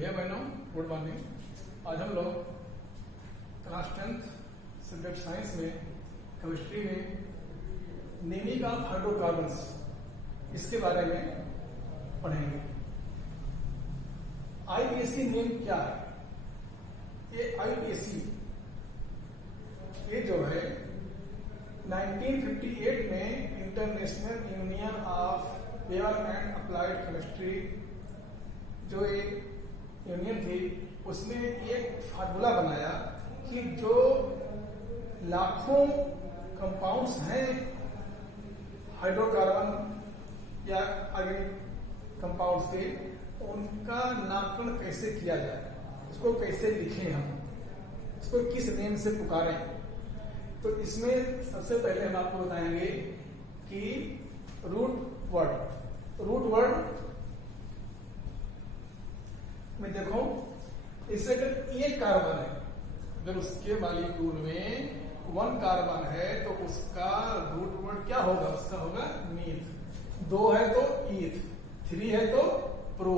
भैया बहनों good morning. आज हम लोग क्लास 10th सब्जेक्ट साइंस में केमिस्ट्री में नेमिंग ऑफ हाइड्रोकार्बन्स इसके बारे में पढ़ेंगे। आईपीएसी नेम क्या है? ये आईपीएसी ये जो है 1958 में international union of pure and applied chemistry जो एक यूनियन थी उसने एक फार्मूला बनाया कि जो लाखों कंपाउंड्स हैं हाइड्रोकार्बन या ऑर्गेनिक कंपाउंड्स के, उनका नामकरण कैसे किया जाए, उसको कैसे लिखें, हम उसको किस नेम से पुकारें। तो इसमें सबसे पहले हम आपको बताएंगे कि रूट वर्ड में देखो, इससे अगर एक कार्बन है, अगर उसके मॉलिक्यूल में 1 कार्बन है तो उसका रूट वर्ड क्या होगा? उसका होगा मीथ। 2 है तो ईथ, 3 है तो प्रो,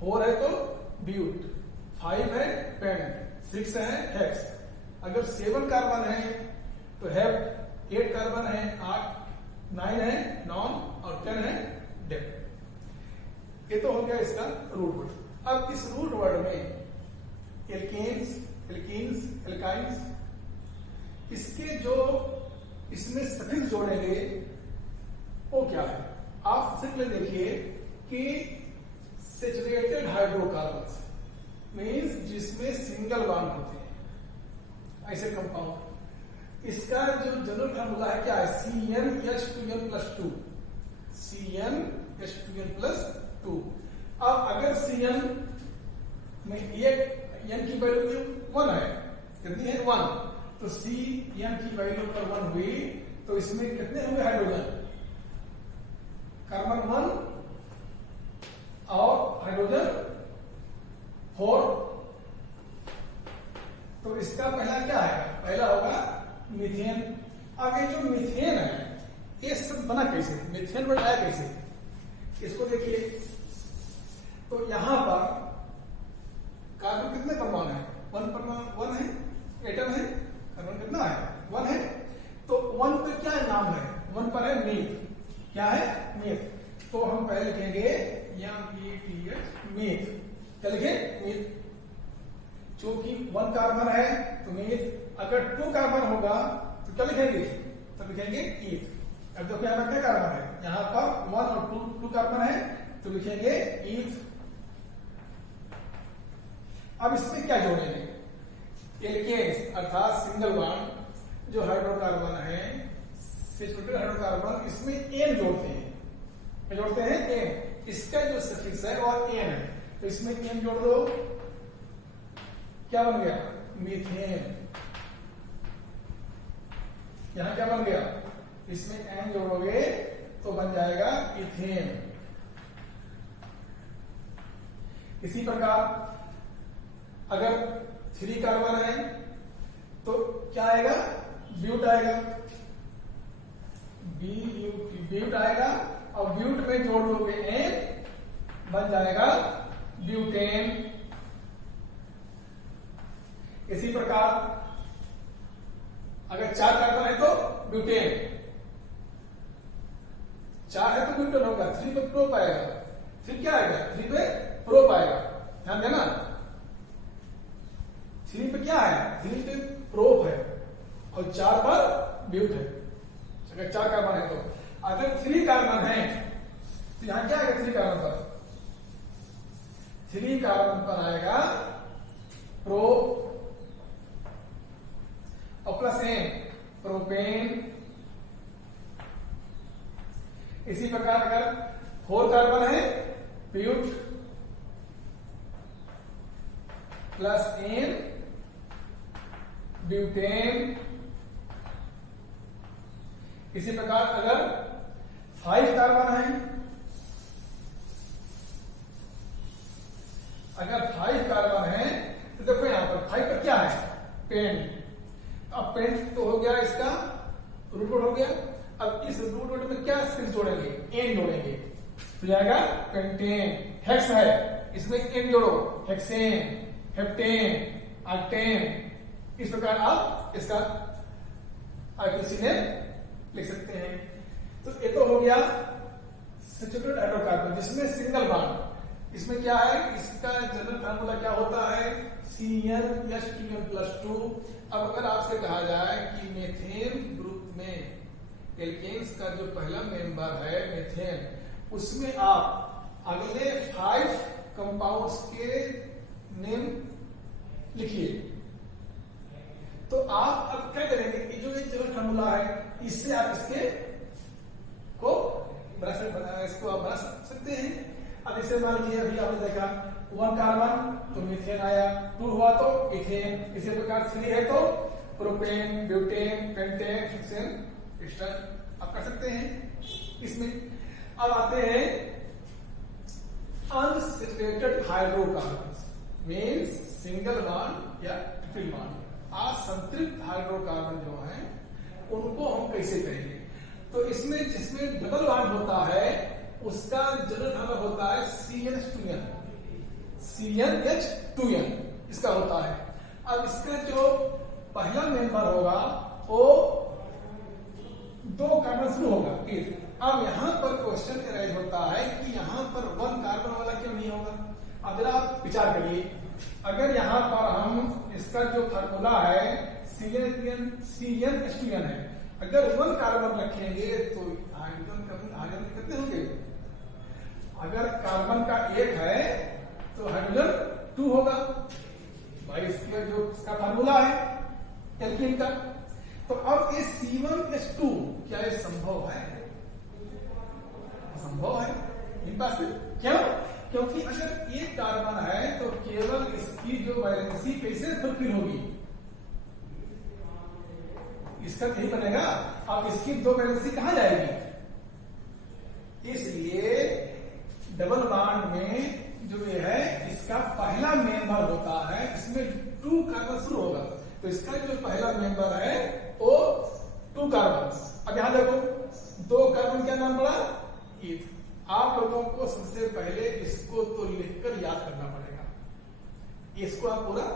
4 है तो ब्यूट, 5 है पेंट, 6 है हेक्स। अगर 7 कार्बन है तो हेप, 8 कार्बन है 8, 9 है नॉन और 10 है डेप। ये तो हो गया इसका रूट वर्ड। अब इस रूट वर्ड में एल्केन्स, एल्काइंस, इसके जो इसमें सफिक्स जोड़ेंगे वो क्या है? आप सिंपली देखिए कि सैचुरेटेड हाइड्रोकार्बन्स मीन्स जिसमें सिंगल बॉन्ड होते हैं, ऐसे कंपाउंड। इसका जो जनरल फार्मूला है क्या है? CnH2n+2, CnH2n+2। अब अगर Cn में ये n की वैल्यू 1 है, कितनी है? 1, तो Cn की वैल्यू पर 1 हुई तो इसमें कितने होंगे हाइड्रोजन? कार्बन 1 और हाइड्रोजन 4। तो इसका पहला क्या है? पहला होगा मीथेन। अब ये जो मीथेन है ये सब बना कैसे? मीथेन वर्ड आया कैसे? इसको देखिए तो यहां पर कार्बन कितने परमाणु है? 1 परमाणु, 1 है, एटम है, कार्बन कितना है? 1 है। तो 1 पे क्या नाम है? 1 पर है मीथ। क्या है? मीथ। तो हम पहले लिखेंगे METH, मीथ। क्या लिखे? मीथ। चूंकि 1 कार्बन है तो मीथ। अगर 2 कार्बन होगा तो क्या लिखेंगे? तो लिखेंगे ईथ। अब देखो यहां पर क्या कार्बन है? यहां पर 1 और 2 कार्बन है तो लिखेंगे ईथ। अब इसमें क्या जोड़ेंगे? एल्केन्स अर्थात सिंगल बॉन्ड जो हाइड्रोकार्बन है, सैचुरेटेड हाइड्रोकार्बन, इसमें एन जोड़ते हैं। क्या जोड़ते हैं? एन। इसका जो सफिक्स है वो एन है, तो इसमें एन जोड़ दो। क्या बन गया? मीथेन। यहां क्या बन गया? इसमें एन जोड़ोगे तो बन जाएगा इथेन। इसी प्रकार अगर 3 कार्बन है तो क्या आएगा? ब्यूट आएगा, ब्यूट आएगा और ब्यूट में जोड़ लोगे एन, बन जाएगा ब्यूटेन। इसी प्रकार अगर 4 कार्बन है तो ब्यूटेन, 4 है तो ब्यूटेन होगा, 3 पे प्रोप आएगा। फिर क्या आएगा? 3 पे प्रोप आएगा। ध्यान देना, 3 पे क्या है? 3 पे प्रोप है और 4 पर ब्यूट है। अगर 4 कार्बन है तो अगर 3 कार्बन है तो यहां क्या आएगा? 3 कार्बन पर 3 कार्बन पर आएगा प्रोप और प्लस एन, प्रोपेन। इसी प्रकार अगर 4 कार्बन है ब्यूट प्लस एन, ब्यूटेन। इसी प्रकार अगर 5 कार्बन है, अगर 5 कार्बन है तो देखो यहां पर 5 पर क्या है? पेंट। अब पेंट तो हो गया, इसका रूट वर्ड हो गया। अब इस रूट वर्ड में क्या स्पेस जोड़ेंगे? एन जोड़ेंगे तो जाएगा पेंटेन। हेक्स है इसमें एन जोड़ो, हेक्सेन, हेप्टेन, ऑक्टेन, इस प्रकार आप इसका आईपीसी ने लिख सकते हैं। तो ये तो हो गया सैचुरेटेड हाइड्रोकार्बन जिसमें सिंगल बॉन्ड। इसमें क्या है, इसका जनरल फार्मूला क्या होता है, CnH2n+2। अब अगर आपसे कहा जाए कि मीथेन ग्रुप में एल्केन्स का जो पहला मेंबर है मीथेन, उसमें आप अगले 5 कंपाउंड्स के नेम लिखिए, तो आप अब क्या करेंगे कि जो एक जनरल फार्मूला है इससे आप इसको आप बना सकते हैं। अब इसे मान लीजिए अभी आपने देखा 1 कार्बन तो मीथेन आया, 2 हुआ तो इथेन, इसी प्रकार 3 है तो propane, butane, pentane, hexane, ester आप कर सकते हैं इसमें। अब आते हैं unsaturated hydrocarbons, means single bond या ट्रिपल बॉन्ड। असंतृप्त हाइड्रोकार्बन जो है उनको हम कैसे करेंगे, तो इसमें जिसमें डबल बॉन्ड होता है उसका जनरल फार्मूला होता है CnH2n, CnH2n इसका होता है। अब इसका जो पहला मेंबर होगा वो 2 कार्बन शुरू होगा। अब यहां पर क्वेश्चन अराइज होता है कि यहां पर 1 कार्बन वाला क्यों नहीं होगा। अब जरा आप विचार करिए, अगर यहां पर हम इसका जो फार्मूला है CnH2n है, अगर 1 कार्बन रखेंगे तो हाइड्रोजन कितने होंगे, अगर कार्बन का 1 है तो हाइड्रोजन 2 होगा भाई, इसका जो इसका फार्मूला है एल्कीन का। तो अब ये C1H2 क्या ये संभव है, असंभव है, इम्पॉसिबल। क्यों, क्योंकि अगर 1 कार्बन है तो केवल इसकी जो वैलेंसी कैसे फुलफिल होगी, इसका यही बनेगा। अब इसकी 2 वैलेंसी कहां जाएगी, इसलिए डबल बॉन्ड में जो ये है इसका पहला मेंबर होता है, इसमें 2 कार्बन शुरू होगा, तो इसका जो पहला मेंबर है वो 2 कार्बन। अब यहां देखो 2 कार्बन क्या नाम पड़ा, ईथ। आप लोगों को सबसे पहले इसको तो लिखकर याद करना पड़ेगा, इसको आप पूरा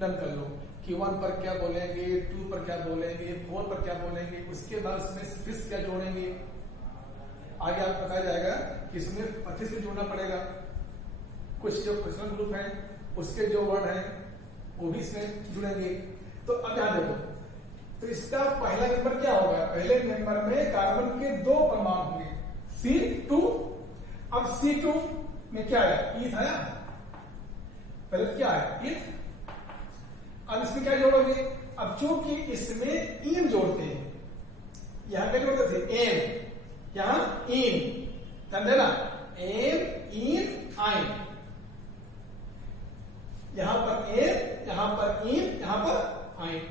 डन कर लो कि 1 पर क्या बोलेंगे, 2 पर क्या बोलेंगे, 4 पर क्या बोलेंगे, उसके बाद इसमें स्विस क्या जोड़ेंगे, आगे आपको बताया जाएगा कि इसमें 25 भी जोड़ना पड़ेगा। कुछ जो पर्सनल ग्रुप है उसके जो वर्ड है वो भी इसमें जुड़ेंगे। तो अब यहां देखो, तो इसका पहला मेंबर क्या होगा, पहले मेंबर में कार्बन के 2 परमाणु होंगे C2। अब C2 में क्या है, ईथ है, पहले क्या है ईथ। अब इसमें क्या जोड़ोगे, अब चूंकि इसमें इन जोड़ते हैं, यहां क्या जोड़ते थे एन, यहां इन, ध्यान देना, एन इन आइन, यहां पर एन, यहां पर इन, यहां पर आइन।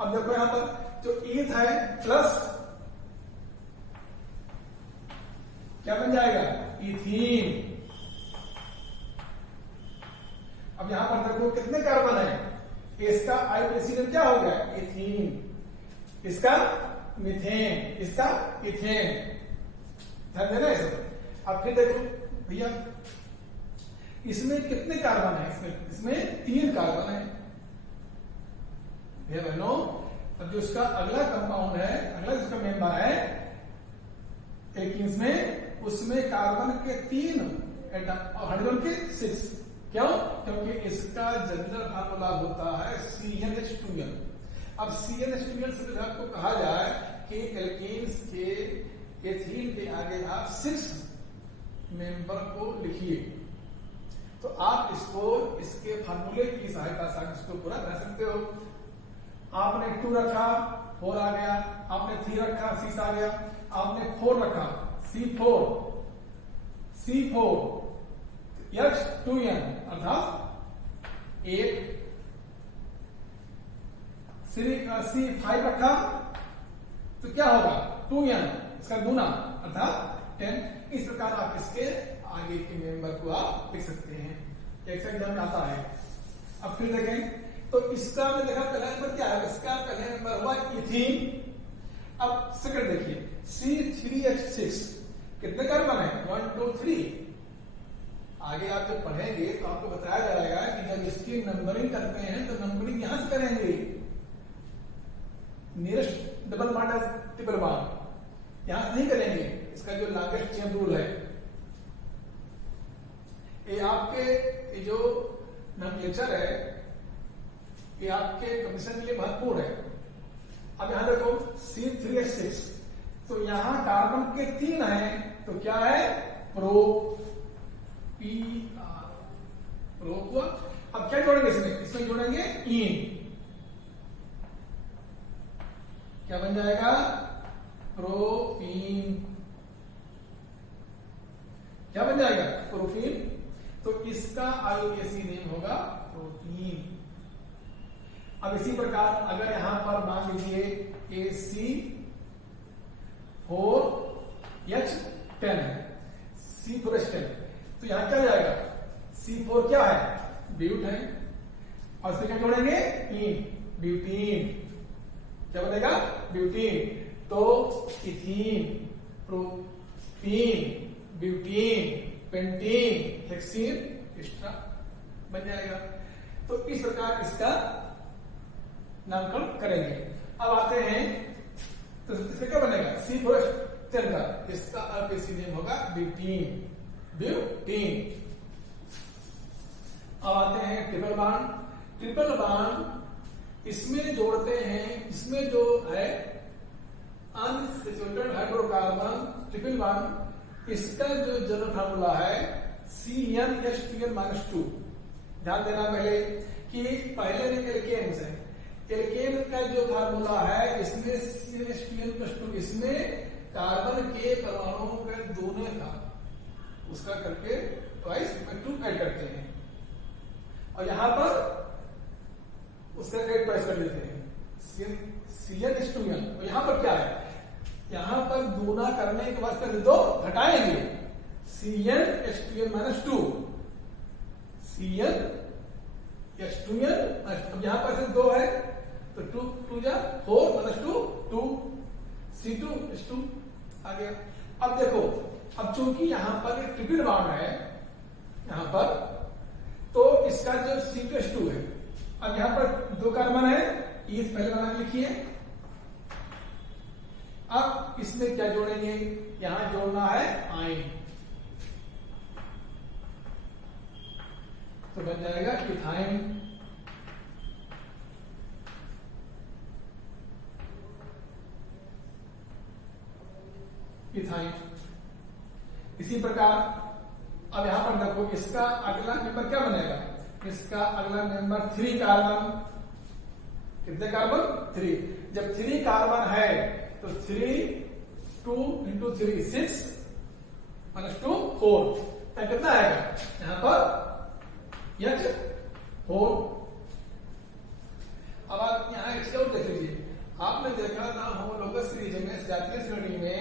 अब देखो यहां पर जो ईथ है प्लस क्या बन जाएगा, इथीन। अब यहां पर देखो कितने कार्बन है, इसका आईपीसी क्या हो गया, इथीन, इसका मीथेन, इसका इथेन, ध्यान देना इसे। अब फिर देखो भैया इसमें कितने कार्बन है, इसमें 3 कार्बन है भैया बहनों। अब जो इसका अगला कंपाउंड है, अगला जिसका मेंबर है एल्कीन्स में, उसमें कार्बन के 3 एटम और हाइड्रोजन के 6। क्यों, क्योंकि इसका जनरल फार्मूला होता है CnH2n। अब CnH2n से आपको कहा जाए कि एल्कीन्स के एथीन के आगे आप 6 मेंबर को लिखिए, तो आप इसको इसके फार्मूले की सहायता से इसको पूरा कर सकते हो। आपने 2 रखा 4 आ गया, आपने 3 रखा 6 आ गया, आपने 4 रखा C4 H2n अर्थात 8, C5 रखा तो क्या होगा 2n, इसका गुना अर्थात 10। इस प्रकार आप इसके आगे के मेंबर को आप लिख सकते हैं, एग्जाम में आता है। अब फिर देखें तो इसका में देखा पहला नंबर क्या है, इसका पहला नंबर हुआ इथीन। अब सेकंड देखिए C3H6 कितने कार्बन है, 1 2 3, आगे आप जब पढ़ेंगे तो आपको बताया जाएगा कि जब इसकी नंबरिंग करते हैं तो नंबरिंग यहां से करेंगे, nearest double bond triple bond यहां से नहीं करेंगे। इसका जो लॉन्गेस्ट चेन रूल है, ये आपके जो नॉमेनक्लेचर है ये आपके कंडीशन के लिए महत्वपूर्ण है। अब यहां देखो C3H6, तो यहां कार्बन के 3 हैं, तो क्या है प्रो पी प्रो हुआ। अब क्या जोड़ेंगे इसमें जोड़ेंगे इन, क्या बन जाएगा प्रोपीन, क्या बन जाएगा प्रोपीन। तो इसका IUPAC नेम होगा प्रोटीन। अब इसी प्रकार अगर यहां पर मान लीजिए C4H10 है, C4H10, तो यहां क्या जाएगा C4 क्या है ब्यूट है, और इसमें क्या जोड़ेंगे इन, ब्यूटीन, क्या बनेगा ब्यूटीन। तो ethene, propene, butene, pentene, hexene, extra बन जाएगा। तो इस प्रकार इसका नामकरण करेंगे। अब आते हैं तो इसमें क्या बनेगा C4H10 का, इसका IUPAC नेम होगा ब्यूटीन, ब्यूटीन। अब आते हैं ट्रिपल बॉन्ड। ट्रिपल बॉन्ड इसमें जोड़ते हैं, इसमें जो है अनसैचुरेटेड हाइड्रोकार्बन ट्रिपल बॉन्ड, इसका जो जनरल फार्मूला है CnH2n-2। ध्यान देना पहले कि पहले में एल्केन्स है, एल्केन का जो फार्मूला है इसमें CnH2n+2, इसमें कार्बन के परमाणुओं का दोनों का उसका करके ट्वाइस 2 ऐड करते हैं, और यहां पर उसका रेट ट्वाइस कर लेते हैं CnH2n। और यहां पर क्या है, यहां पर गुना करने के बाद कर दो घटाएंगे CnH2n-2, CnH2n। अब यहां पर सिर्फ 2 है तो 2 2 जा 4 -2 2 C2H2 आ गया। अब देखो, अब चूंकि यहां पर एक ट्रिपल बॉन्ड है यहां पर, तो इसका जो C2H2 है, अब यहां पर 2 कार्बन है, ये पहले बना के लिखिए। अब इसमें क्या जोड़ेंगे, यहां जोड़ना है आयन, तो बन जाएगा इथाइन, इथाइन। इसी प्रकार अब यहां पर देखो, इसका अगला मेंबर क्या बनेगा, इसका अगला मेंबर 3 कार्बन, कितने कार्बन 3। जब 3 कार्बन है तो 3 2 × 3 6 -2 4, तब कितना आएगा यहां पर H4। अब आप यहां एक और देख लीजिए, आपने देखा था होमोलोगस सीरीज में, जातीय श्रेणी में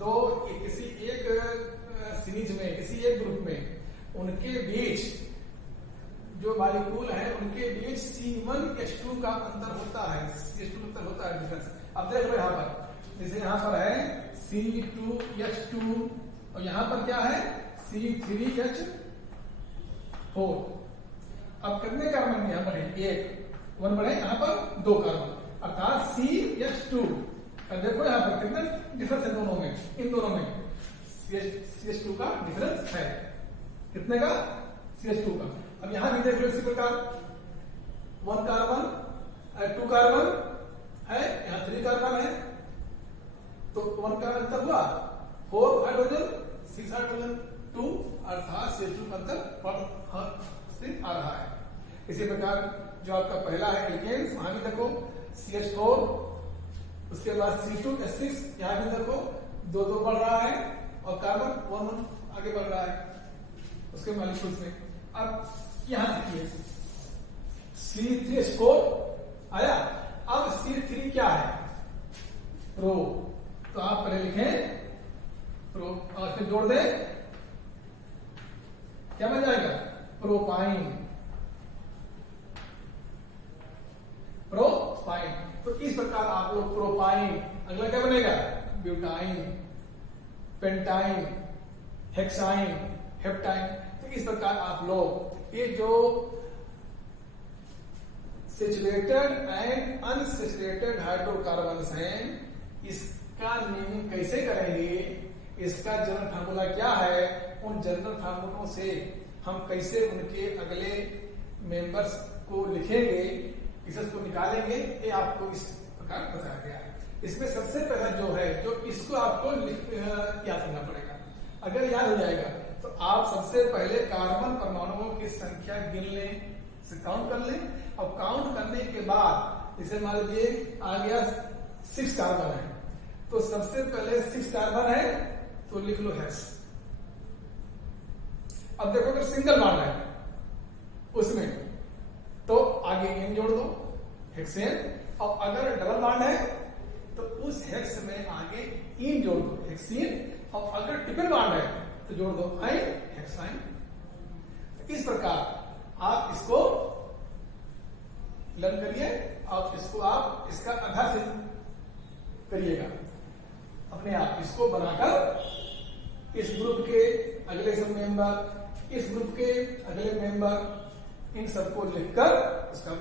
किसी एक सीरीज में, किसी एक ग्रुप में उनके बीच जो मॉलिक्यूल है उनके बीच C1H2 का अंतर होता है, CH2 अंतर होता है, डिफरेंस। अब देख लो यहां पर, जैसे यहां पर है C2H2 और यहां पर क्या है C3H4। अब कितने कार्बन यहां पर है, 1 बढ़े, यहां पर 2 कार्बन, अर्थात CH2। अब देखो यहां पर कितना डिफरेंस है दोनों में, इन दोनों में CH2 का डिफरेंस है, कितने का CH2 का। अब यहां भी देख लो इसी प्रकार, 1 कार्बन 2 कार्बन है, यहां 3 कार्बन है, तो 1 का अंतर हुआ 4 हाइड्रोजन 6 हाइड्रोजन 2, अर्थात CH2 का अंतर से आ रहा है। इसी प्रकार जो आपका पहला है एल्केन्स, वहां भी देखो CH4, उसके बाद C2H6, यहां भी देखो 2 बढ़ रहा है, और कार्बन 1 आगे बढ़ रहा है उसके मॉलिक्यूल्स में। अब यहां देखिए C3H4 आया, अब C3 क्या है प्रो, तो आप पहले लिखें प्रो और फिर जोड़ दें, क्या बन जाएगा प्रोपाइन, प्रोपाइन। तो इस प्रकार आप लोग प्रोपाइन, अगला क्या बनेगा ब्यूटाइन, पेंटाइन, हेक्साइन, हेप्टाइन। तो इस प्रकार आप लोग ये जो सैचुरेटेड एंड अनसैचुरेटेड हाइड्रोकार्बन्स हैं, इसका नेमिंग कैसे करेंगे, इसका जनरल फार्मूला क्या है, उन जनरल फार्मूलों से हम कैसे उनके अगले मेंबर्स को लिखेंगे, इसको निकालेंगे, ये आपको इस प्रकार बताया गया है। इसमें सबसे पहला जो है, जो इसको आपको याद करना पड़ेगा। अगर याद हो जाएगा तो आप सबसे पहले कार्बन परमाणुओं की संख्या गिन लें, काउंट कर लें, और काउंट करने के बाद जैसे मान लीजिए आ गया 6 कार्बन है, तो सबसे पहले 6 कार्बन है तो लिख लो हेक्स। अब देखो अगर सिंगल बॉन्ड है उसमें तो आगे एन जोड़ दो, हेक्सेन, और अगर डबल बॉन्ड है तो उस हेक्स में आगे इन जोड़ दो, हेक्सीन, और अगर ट्रिपल बॉन्ड है तो जोड़ दो आइन, हेक्साइन। इस प्रकार आप इसको लर्न करिए और इसको आप इसका आधार से करिएगा अपने आप, इसको बनाकर इस ग्रुप के अगले सब मेंबर, इस ग्रुप के अगले मेंबर, इन सबको लिखकर उसका